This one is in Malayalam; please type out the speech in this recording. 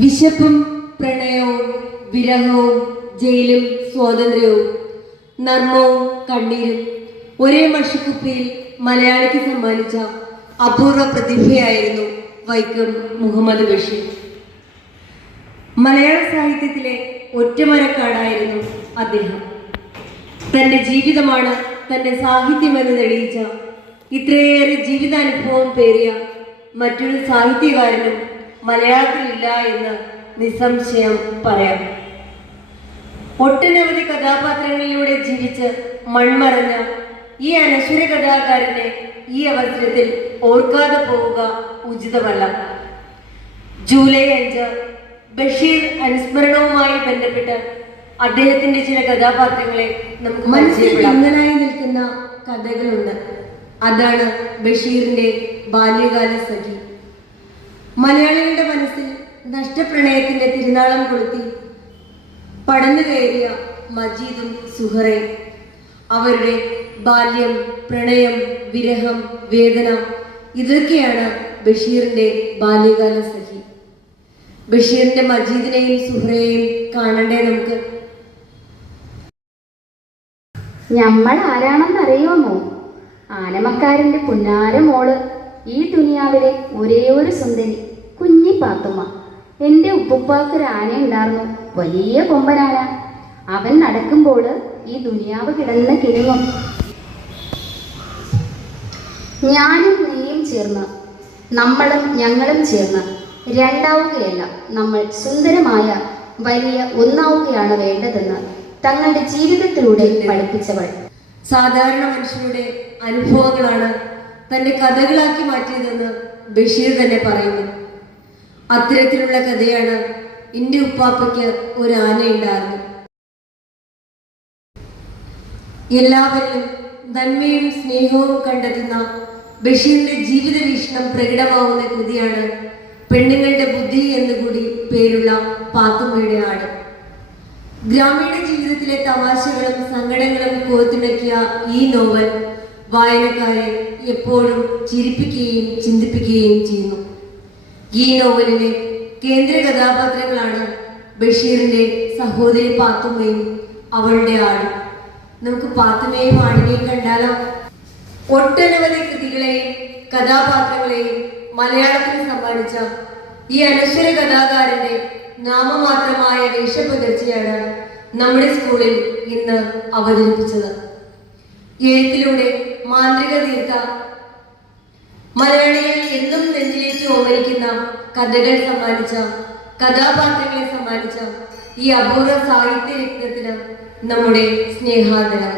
വിശപ്പും പ്രണയവും വിരഹവും ജയിലും സ്വാതന്ത്ര്യവും നർമ്മവും കണ്ണീരും ഒരേ മഷിക്കുപ്പിയിൽ മലയാളിക്ക് സമ്മാനിച്ച അപൂർവ പ്രതിഭയായിരുന്നു വൈക്കം മുഹമ്മദ് ബഷീർ. മലയാള സാഹിത്യത്തിലെ ഒറ്റമരക്കാടായിരുന്നു അദ്ദേഹം. തന്റെ ജീവിതമാണ് തന്റെ സാഹിത്യമെന്ന് തെളിയിച്ച ഇത്രയേറെ ജീവിതാനുഭവം പേറിയ മറ്റൊരു സാഹിത്യകാരനും മലയാളത്തിലില്ല എന്ന് നിസ്സംശയം പറയാം. ഒട്ടനവധി കഥാപാത്രങ്ങളിലൂടെ ജീവിച്ച് മൺമറഞ്ഞ ഈ അനശ്വര കഥാകാരനെ ഈ അവസരത്തിൽ ഓർക്കാതെ പോവുക ഉചിതമല്ല. ജൂലൈ 5 ബഷീർ അനുസ്മരണവുമായി ബന്ധപ്പെട്ട് അദ്ദേഹത്തിന്റെ ചില കഥാപാത്രങ്ങളെ നമുക്ക് മനസ്സിലായി നിൽക്കുന്ന കഥകളുണ്ട്. അതാണ് ബഷീറിന്റെ ബാല്യകാല സഖി. മലയാളികളുടെ മനസ്സിൽ നഷ്ടപ്രണയത്തിന്റെ തിരുനാളം കൊളുത്തി പടന്നു കയറിയ മജീദും സുഹറയും അവരുടെ ബാല്യം, പ്രണയം, വിരഹം, വേദന ഇതൊക്കെയാണ് ബഷീറിന്റെ ബാല്യകാല സഖി. ബഷീറിന്റെ മജീദിനെയും സുഹറയെയും കാണണ്ടേ നമുക്ക്? നമ്മൾ ആരാണെന്നറിയുമോ? ആനമക്കാരന്റെ പുന്നാര മോള്, ഈ ദുനിയാവിലെ ഒരേ ഒരു സുന്ദരി കുഞ്ഞി പാത്തുമ്മ. എൻ്റെ ഉപ്പുപ്പാക്കൊരു ആന ഉണ്ടായിരുന്നു, വലിയ കൊമ്പനാന. അവൻ നടക്കുമ്പോൾ ഈ ദുനിയാവ് കിടന്ന് കിരുങ്ങും. ഞാനും നീയും ചേർന്ന്, നമ്മളും ഞങ്ങളും ചേർന്ന് രണ്ടാവുകയല്ല, നമ്മൾ സുന്ദരമായ വലിയ ഒന്നാവുകയാണ് വേണ്ടതെന്ന് തങ്ങളുടെ ജീവിതത്തിലൂടെ പഠിപ്പിച്ചവൾ. സാധാരണ മനുഷ്യരുടെ അനുഭവങ്ങളാണ് തന്റെ കഥകളാക്കി മാറ്റിയതെന്ന് ബഷീർ തന്നെ പറയുന്നു. അത്തരത്തിലുള്ള കഥയാണ് എൻ്റെ ഉപ്പാപ്പയ്ക്ക് ഒരു ആനയുണ്ടായിരുന്നു. എല്ലാവരിലും നന്മയും സ്നേഹവും കണ്ടെത്തുന്ന ബഷീറിന്റെ ജീവിത വീക്ഷണം പ്രകടമാവുന്ന കൃതിയാണ് പെണ്ണുങ്ങളുടെ ബുദ്ധി എന്നുകൂടി പേരുള്ള പാത്തുമ്മയുടെ ആട്. ഗ്രാമീണ ജീവിതത്തിലെ തമാശകളും സങ്കടങ്ങളും കോർത്തിണക്കിയ ഈ നോവൽ വായനക്കാരെ എപ്പോഴും ചിരിപ്പിക്കുകയും ചിന്തിപ്പിക്കുകയും ചെയ്യുന്നു. ഈ നോവലിലെ കേന്ദ്ര കഥാപാത്രങ്ങളാണ് ബഷീറിന്റെ സഹോദരി പാത്തുമ്മയും അവളുടെ ആടും. നമുക്ക് പാത്തുമ്മയും ആടിനെയും കണ്ടാലോ? ഒട്ടനവധി കൃതികളെയും കഥാപാത്രങ്ങളെയും മലയാളത്തിന് സമ്മാനിച്ച ഈ അനശ്വര കഥാകാരന്റെ നാമമാത്രമായ വേഷപകർച്ചയാണ് നമ്മുടെ സ്കൂളിൽ ഇന്ന് അവതരിപ്പിച്ചത്. എഴുത്തിലൂടെ മാന്ത്രിക തീർത്ത, മലയാളികൾ എന്നും നെഞ്ചിലേക്ക് ഓമനിക്കുന്ന കഥകൾ സമ്മാനിച്ച, കഥാപാത്രങ്ങളെ സമ്മാനിച്ച ഈ അപൂർവ സാഹിത്യ രത്നത്തിന് നമ്മുടെ സ്നേഹാദരം.